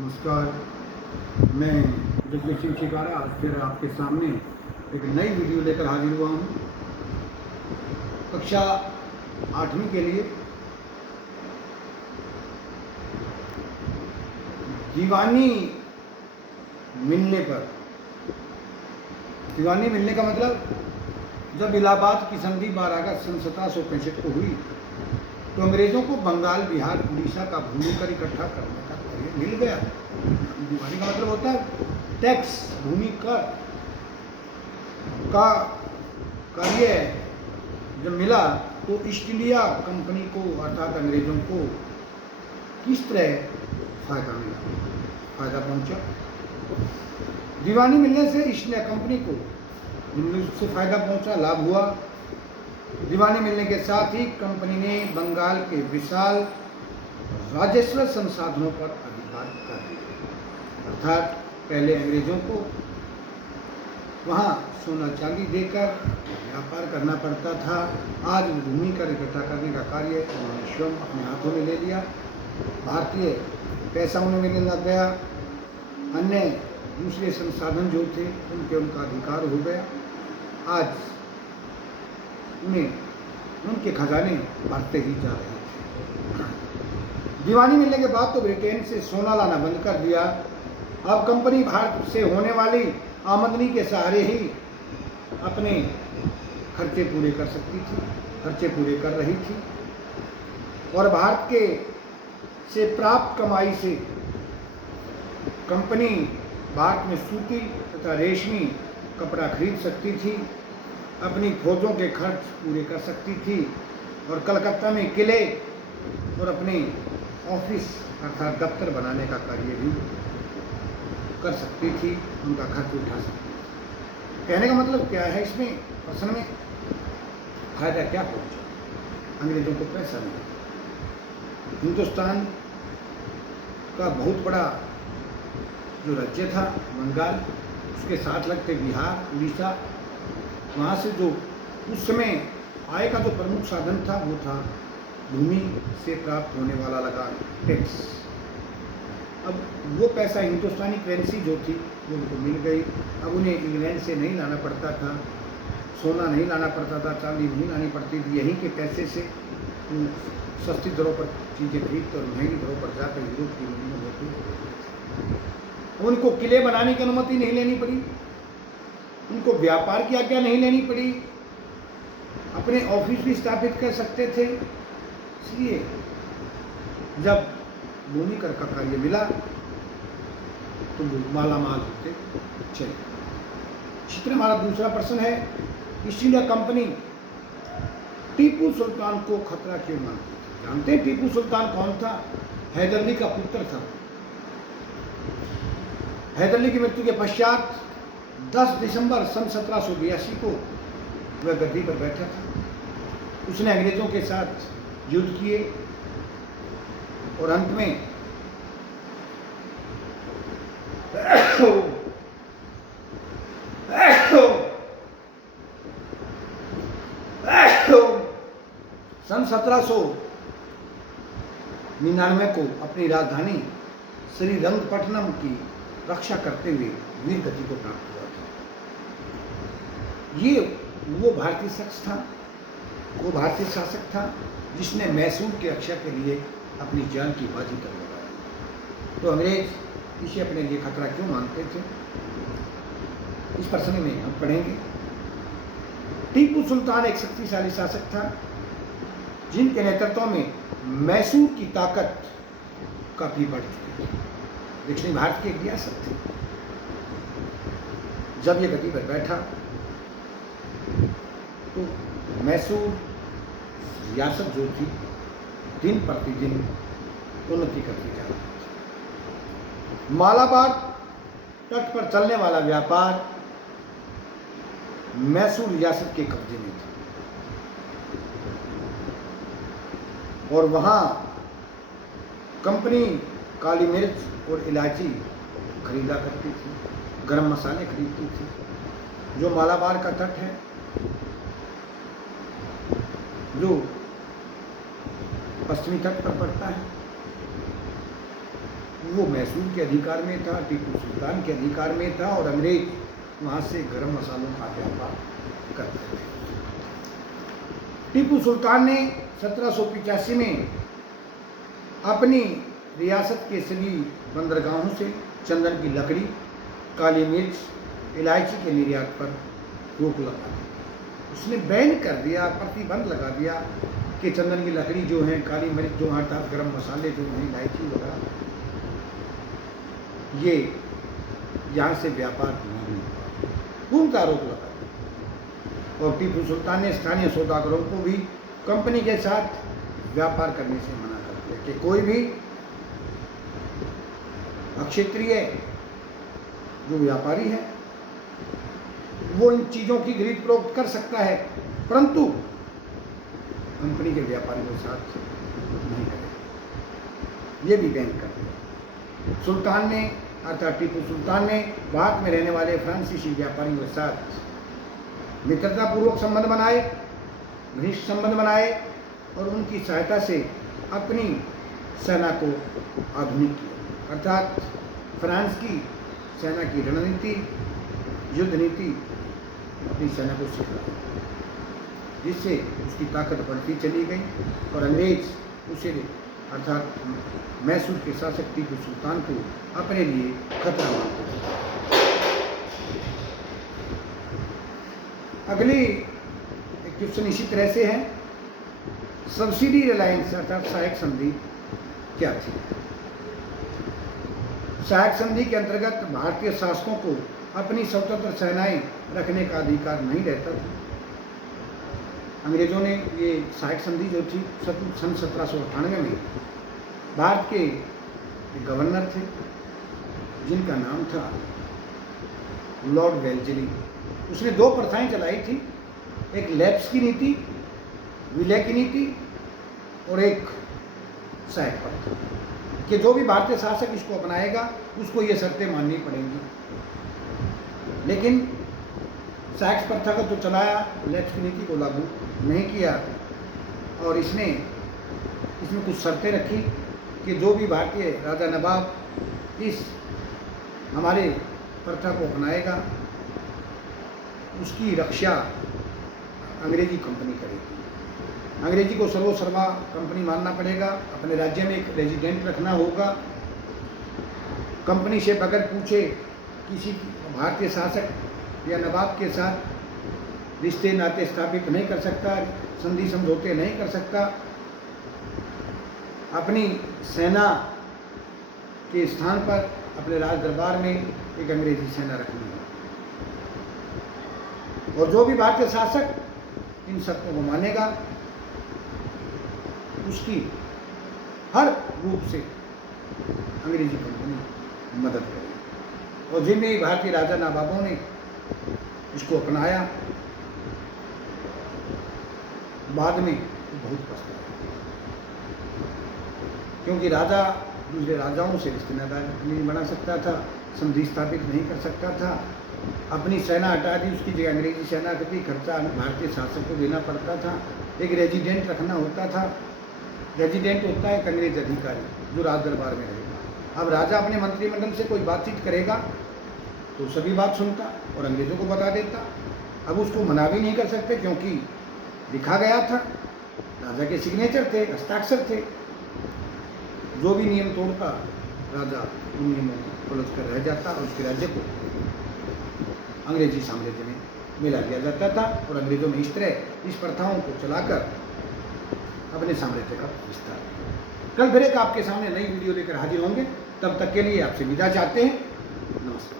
नमस्कार। मैं जगदीश सिंह शिकारा आज फिर आपके सामने एक नई वीडियो लेकर हाजिर हुआ हूँ। कक्षा 8वीं के लिए दीवानी मिलने पर, दीवानी मिलने का मतलब जब इलाहाबाद की संधि 12 अगस्त सन 1765 को हुई तो अंग्रेज़ों को बंगाल, बिहार, उड़ीसा का भूमि कर इकट्ठा करने का कार्य मिल गया। दीवानी का मतलब होता है टैक्स, भूमि कर का कार्य जब मिला तो ईस्ट इंडिया कंपनी को अर्थात अंग्रेज़ों को किस तरह फायदा मिला, फायदा पहुंचा। दीवानी मिलने से ईस्ट इंडिया कंपनी को से फायदा पहुंचा, लाभ हुआ। दीवानी मिलने के साथ ही कंपनी ने बंगाल के विशाल राजस्व संसाधनों पर अधिकार कर लिया। अर्थात पहले अंग्रेजों को वहाँ सोना चांदी देकर व्यापार करना पड़ता था। आज भूमि कर इकट्ठा करने का कार्य उन्होंने स्वयं अपने हाथों में ले लिया। भारतीय पैसा उन्हें मिलने लग गया। अन्य दूसरे संसाधन जो थे उनका अधिकार हो गया। आज उन्हें उनके खजाने बढ़ते ही जा रहे थे। दीवानी मिलने के बाद तो ब्रिटेन से सोना लाना बंद कर दिया। अब कंपनी भारत से होने वाली आमदनी के सहारे ही अपने खर्चे पूरे कर सकती थी, खर्चे पूरे कर रही थी। और भारत के से प्राप्त कमाई से कंपनी भारत में सूती तथा रेशमी कपड़ा खरीद सकती थी, अपनी फौजों के खर्च पूरे कर सकती थी और कलकत्ता में किले और अपने ऑफिस अर्थात दफ्तर बनाने का कार्य भी कर सकती थी, उनका खर्च उठा सकती थी। कहने का मतलब क्या है, इसमें असल में फायदा क्या पहुंचा? अंग्रेजों को पैसा मिला। हिंदुस्तान का बहुत बड़ा जो राज्य था बंगाल, उसके साथ लगते बिहार, उड़ीसा, वहाँ से जो उस समय आय का जो प्रमुख साधन था वो था भूमि से प्राप्त होने वाला लगान, टैक्स। अब वो पैसा हिंदुस्तानी करेंसी जो थी वो उनको मिल गई। अब उन्हें इंग्लैंड से नहीं लाना पड़ता था, सोना नहीं लाना पड़ता था, चांदी नहीं लानी पड़ती थी। यहीं के पैसे से सस्ती दरों पर चीज़ें खरीदते और महंगी दरों पर जाकर यूरोप की मंडियों में होती। उनको किले बनाने की अनुमति नहीं लेनी पड़ी, उनको व्यापार की आज्ञा नहीं लेनी पड़ी, अपने ऑफिस भी स्थापित कर सकते थे। इसलिए जब भूमि कर का कार्य मिला तो माला माल होते चले। इसी तरह हमारा दूसरा प्रश्न है, east India company Tipu Sultan को खतरा क्यों मानती थी? जानते हैं टीपू सुल्तान कौन था? हैदर अली का पुत्र था। हैदर अली की मृत्यु के पश्चात 10 दिसंबर सन 1782 को वह गद्दी पर बैठा था। उसने अंग्रेजों के साथ युद्ध किए और अंत में सन 1799 को अपनी राजधानी श्रीरंगपट्टनम की रक्षा करते हुए वीर गति को प्राप्त हुआ था। ये वो भारतीय शख्स था, वो भारतीय शासक था जिसने मैसूर की रक्षा के लिए अपनी जान की बाजी कर लगाई। तो अंग्रेज इसे अपने लिए खतरा क्यों मानते थे, इस प्रश्न में हम पढ़ेंगे। टीपू सुल्तान एक शक्तिशाली शासक था जिनके नेतृत्व में मैसूर की ताकत काफी बढ़ चुकी थी। दक्षिणी भारत की एक रियासत थी। जब ये गद्दी पर बैठा तो मैसूर रियासत जो थी दिन प्रतिदिन उन्नति करती जा रही थी। मालाबार तट पर चलने वाला व्यापार मैसूर रियासत के कब्जे में था और वहाँ कंपनी काली मिर्च और इलायची खरीदा करती थी, गरम मसाले खरीदती थी। जो मालाबार का तट है, जो पश्चिमी तट पर पड़ता है, वो मैसूर के अधिकार में था, टीपू सुल्तान के अधिकार में था और अंग्रेज वहाँ से गरम मसालों का व्यापार करते थे। टीपू सुल्तान ने 1785 में अपनी रियासत के सभी बंदरगाहों से चंदन की लकड़ी, काली मिर्च, इलायची के निर्यात पर रोक लगा दी। उसने बैन कर दिया, प्रतिबंध लगा दिया कि चंदन की लकड़ी जो है, काली मिर्च जो अर्थात गरम मसाले जो हैं, इलायची वगैरह, ये यहाँ से व्यापार नहीं होगा, पूर्णतः रोक लगा दिया। और टीपू सुल्तान ने स्थानीय सौदागरों को भी कंपनी के साथ व्यापार करने से मना कर दिया कि कोई भी अक्षेत्रीय जो व्यापारी है वो इन चीज़ों की खरीद फरोख्त कर सकता है, परंतु कंपनी के व्यापारियों के साथ नहीं करेगा। ये भी बैन कर दिया। सुल्तान ने अर्थात टीपू सुल्तान ने भारत में रहने वाले फ्रांसीसी व्यापारियों के साथ मित्रतापूर्वक संबंध बनाए, घनिष्ठ संबंध बनाए और उनकी सहायता से अपनी सेना को आधुनिक किया। अर्थात फ्रांस की सेना की रणनीति, युद्ध नीति अपनी सेना को सिखलाई, जिससे उसकी ताकत बढ़ती चली गई और अंग्रेज उसे अर्थात मैसूर के शासक टीपू सुल्तान को अपने लिए खतरा मानते थे। अगली एक क्वेश्चन इसी तरह से है, सब्सिडी रिलायंस अर्थात सहायक संधि क्या थी? सहायक संधि के अंतर्गत भारतीय शासकों को अपनी स्वतंत्र सेनाएं रखने का अधिकार नहीं रहता था। अंग्रेजों ने ये सहायक संधि जो थी सन 1798 में भारत के गवर्नर थे जिनका नाम था लॉर्ड वेल्लेस्ली, उसने दो प्रथाएं चलाई थी, एक लैप्स की नीति, विलय की नीति और एक सहायक प्रथा, कि जो भी भारतीय शासक इसको अपनाएगा उसको ये शर्तें माननी पड़ेंगी। लेकिन सहायक प्रथा को तो चलाया, लैप्स की नीति को लागू नहीं किया और इसमें कुछ शर्तें रखी कि जो भी भारतीय राजा नवाब इस हमारे प्रथा को अपनाएगा उसकी रक्षा अंग्रेजी कंपनी करेगी। अंग्रेजी को सर्वोसर्वा कंपनी मानना पड़ेगा, अपने राज्य में एक रेजिडेंट रखना होगा, कंपनी से बगैर पूछे किसी भारतीय शासक या नवाब के साथ रिश्ते नाते स्थापित नहीं कर सकता, संधि समझौते नहीं कर सकता, अपनी सेना के स्थान पर अपने राज दरबार में एक अंग्रेजी सेना रखनी है और जो भी भारतीय शासक इन शर्तों को मानेगा उसकी हर रूप से अंग्रेजी कंपनी मदद करेगी। और जिन भी भारतीय राजा नवाबों ने इसको अपनाया बाद में बहुत पछताया, क्योंकि राजा दूसरे राजाओं से रिश्ते नहीं बना सकता था, संधि स्थापित नहीं कर सकता था, अपनी सेना हटा दी, उसकी जगह अंग्रेजी सेना का भी खर्चा भारतीय शासक को देना पड़ता था, एक रेजिडेंट रखना होता था। रेजिडेंट होता है एक अंग्रेज अधिकारी जो राज दरबार में रहेगा। अब राजा अपने मंत्रिमंडल से कोई बातचीत करेगा तो सभी बात सुनता और अंग्रेजों को बता देता। अब उसको मना भी नहीं कर सकते क्योंकि लिखा गया था, राजा के सिग्नेचर थे, हस्ताक्षर थे। जो भी नियम तोड़ता राजा उन नियमों को उलझ कर रह जाता और उसके राज्य को अंग्रेजी साम्राज्य में मिला दिया जाता था और अंग्रेजों ने इस तरह इस प्रथाओं को चलाकर अपने साम्राज्य का विस्तार किया। कल फिर एक आपके सामने नई वीडियो लेकर हाजिर होंगे, तब तक के लिए आपसे विदा चाहते हैं। नमस्कार।